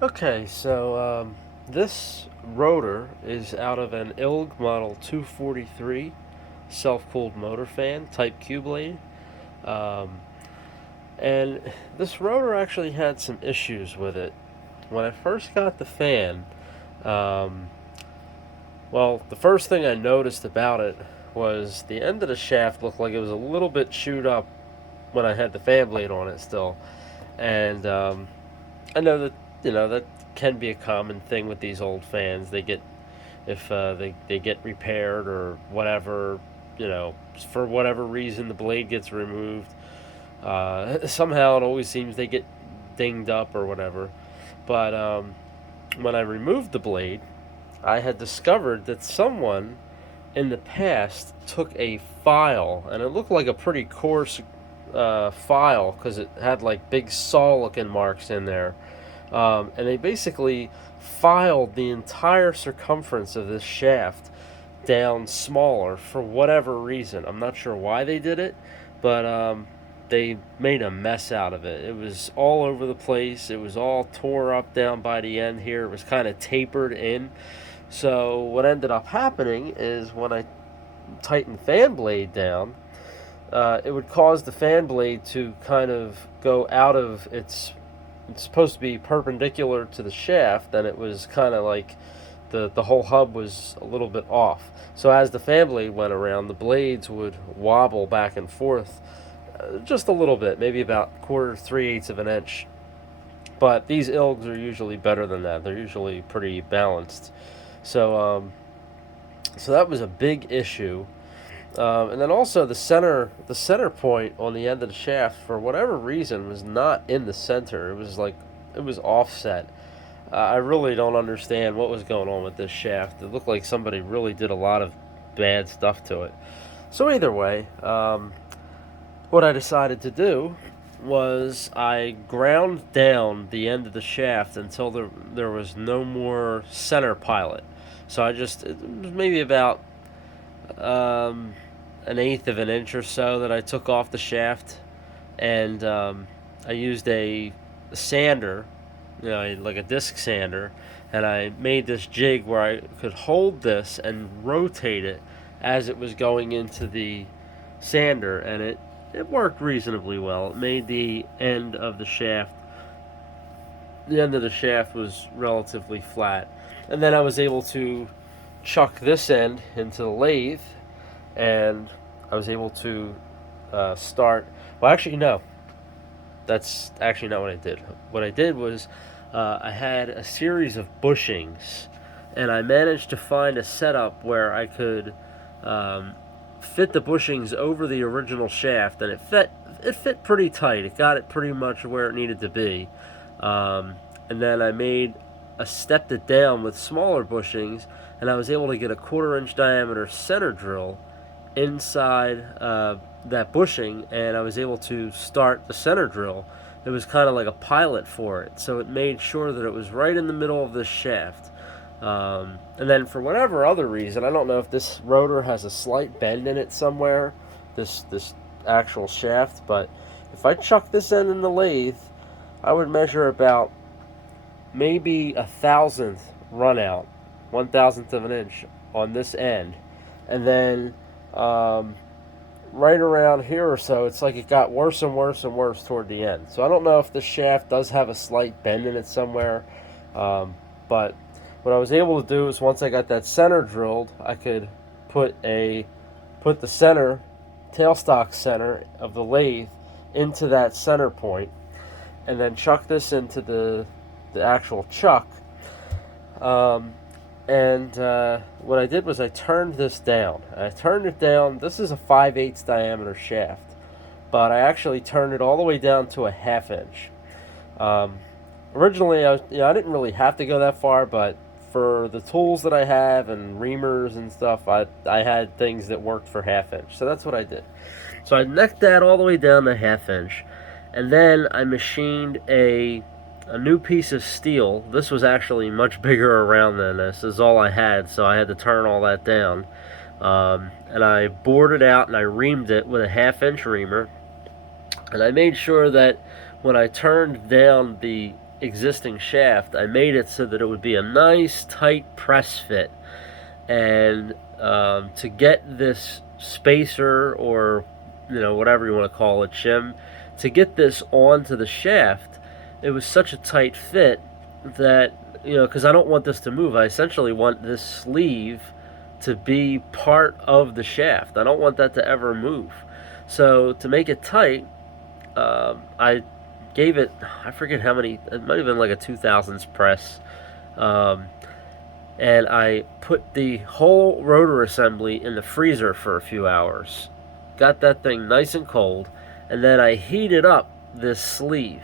Okay, so this rotor is out of an ILG model 243 self-cooled motor fan type Q blade. Um, and this rotor actually had some issues with it. When I first got the fan, um, well, the first thing I noticed about it was the end of the shaft looked like it was a little bit chewed up when I had the fan blade on it still. And I know that that can be a common thing with these old fans. They get if they get repaired or whatever, for whatever reason the blade gets removed. Somehow it always seems they get dinged up or whatever. But when I removed the blade, I had discovered that someone in the past took a file, and it looked like a pretty coarse file because it had like big saw-looking marks in there, and they basically filed the entire circumference of this shaft down smaller for whatever reason. I'm not sure why they did it, but they made a mess out of it. It was all over the place. It was all tore up down by the end here. It was kind of tapered in. So what ended up happening is when I tightened fan blade down, it would cause the fan blade to kind of go out of its. It's supposed to be perpendicular to the shaft, and it was kind of like the whole hub was a little bit off. So as the fan blade went around, the blades would wobble back and forth just a little bit, maybe about quarter, 3/8 of an inch. But these ILGs are usually better than that. They're usually pretty balanced. So that was a big issue. And then also the center point on the end of the shaft for whatever reason was not in the center. It was offset. I really don't understand what was going on with this shaft. It looked like somebody really did a lot of bad stuff to it. So either way, what I decided to do was I ground down the end of the shaft until there was no more center pilot. So it was maybe about um, an eighth of an inch or so that I took off the shaft, and I used a sander, like a disc sander, and I made this jig where I could hold this and rotate it as it was going into the sander, and it worked reasonably well. It made the end of the shaft was relatively flat, and then I was able to chuck this end into the lathe, and I was able to start. Well, actually, no, that's actually not what I did. What I did was I had a series of bushings, and I managed to find a setup where I could fit the bushings over the original shaft, and it fit pretty tight. It got it pretty much where it needed to be, and then I stepped it down with smaller bushings, and I was able to get a 1/4 inch diameter center drill inside that bushing, and I was able to start the center drill. It was kind of like a pilot for it, so it made sure that it was right in the middle of this shaft. And then for whatever other reason, I don't know if this rotor has a slight bend in it somewhere, this actual shaft, but if I chuck this end in the lathe, I would measure about maybe 1,000th run out, 1,000th of an inch on this end, and then um, right around here or so, it's like it got worse and worse and worse toward the end. So I don't know if the shaft does have a slight bend in it somewhere, but what I was able to do is once I got that center drilled, I could put the center tailstock center of the lathe into that center point, and then chuck this into the actual chuck. Um, and what I did was I turned this down. I turned it down. This is a 5/8 diameter shaft, but I actually turned it all the way down to a 1/2 inch. Um, Originally, I didn't really have to go that far, but for the tools that I have and reamers and stuff, I had things that worked for 1/2 inch, so that's what I did. So I necked that all the way down to 1/2 inch, and then I machined a new piece of steel. This was actually much bigger around than this. This is all I had, so I had to turn all that down. And I bored it out and I reamed it with a 1/2 inch reamer. And I made sure that when I turned down the existing shaft, I made it so that it would be a nice tight press fit. And to get this spacer, or whatever you want to call it, shim, to get this onto the shaft, it was such a tight fit that, because I don't want this to move. I essentially want this sleeve to be part of the shaft. I don't want that to ever move. So to make it tight, I gave it, I forget how many, it might have been like a 2000s press. And I put the whole rotor assembly in the freezer for a few hours. Got that thing nice and cold, and then I heated up this sleeve.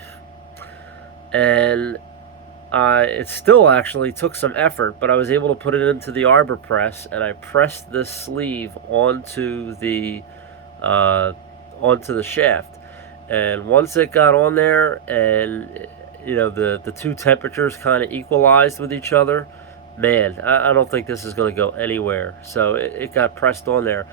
And it still actually took some effort, but I was able to put it into the arbor press, and I pressed this sleeve onto the shaft. And once it got on there, and the two temperatures kind of equalized with each other, man, I don't think this is going to go anywhere. So it got pressed on there.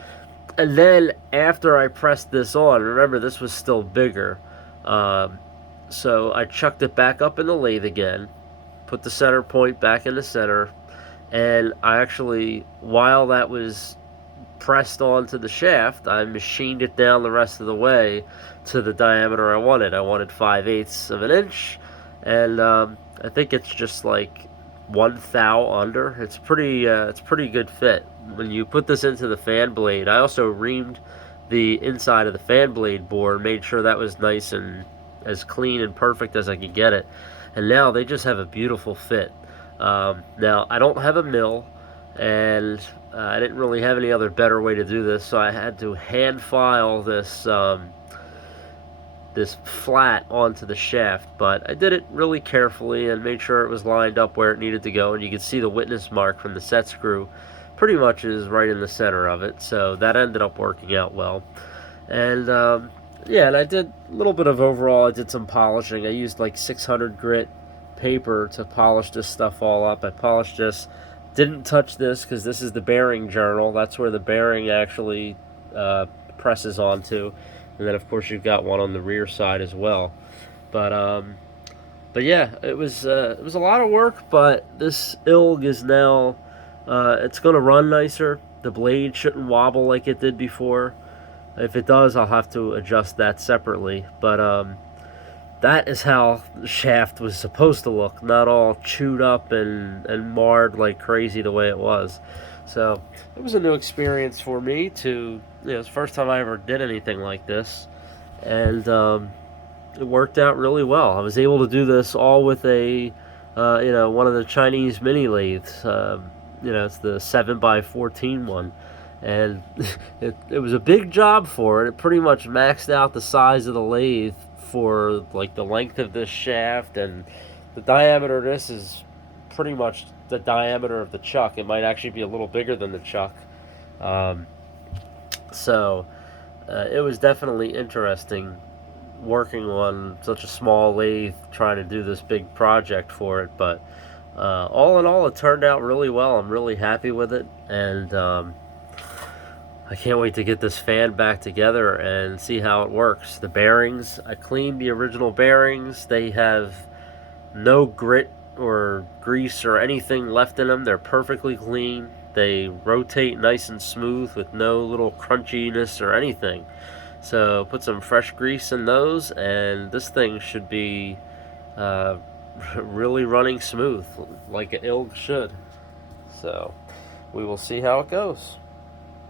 And then after I pressed this on, remember this was still bigger, so I chucked it back up in the lathe again, put the center point back in the center, and I actually, while that was pressed onto the shaft, I machined it down the rest of the way to the diameter I wanted. I wanted 5/8 of an inch, and I think it's just like 1 thou under. It's pretty good fit. When you put this into the fan blade, I also reamed the inside of the fan blade board, made sure that was nice and as clean and perfect as I could get it. And now they just have a beautiful fit. Now I don't have a mill, and I didn't really have any other better way to do this, so I had to hand file this this flat onto the shaft, but I did it really carefully and made sure it was lined up where it needed to go. And you can see the witness mark from the set screw pretty much is right in the center of it, so that ended up working out well. And yeah, and I did a little bit of overall, I did some polishing. I used like 600 grit paper to polish this stuff all up. I polished this, didn't touch this because this is the bearing journal. That's where the bearing actually presses onto. And then of course you've got one on the rear side as well. But yeah, it was a lot of work, but this ILG is now it's going to run nicer. The blade shouldn't wobble like it did before. If it does, I'll have to adjust that separately. But that is how the shaft was supposed to look, not all chewed up and marred like crazy the way it was. So it was a new experience for me to, it's the first time I ever did anything like this, and it worked out really well. I was able to do this all with a, one of the Chinese mini lathes. It's the 7x14 one, and it was a big job for it. It pretty much maxed out the size of the lathe for like the length of this shaft, and the diameter of this is pretty much the diameter of the chuck. It might actually be a little bigger than the chuck. So it was definitely interesting working on such a small lathe, trying to do this big project for it. But all in all, it turned out really well. I'm really happy with it, and I can't wait to get this fan back together and see how it works. The bearings, I cleaned the original bearings. They have no grit or grease or anything left in them. They're perfectly clean. They rotate nice and smooth with no little crunchiness or anything. So put some fresh grease in those, and this thing should be really running smooth like an ILG should. So we will see how it goes.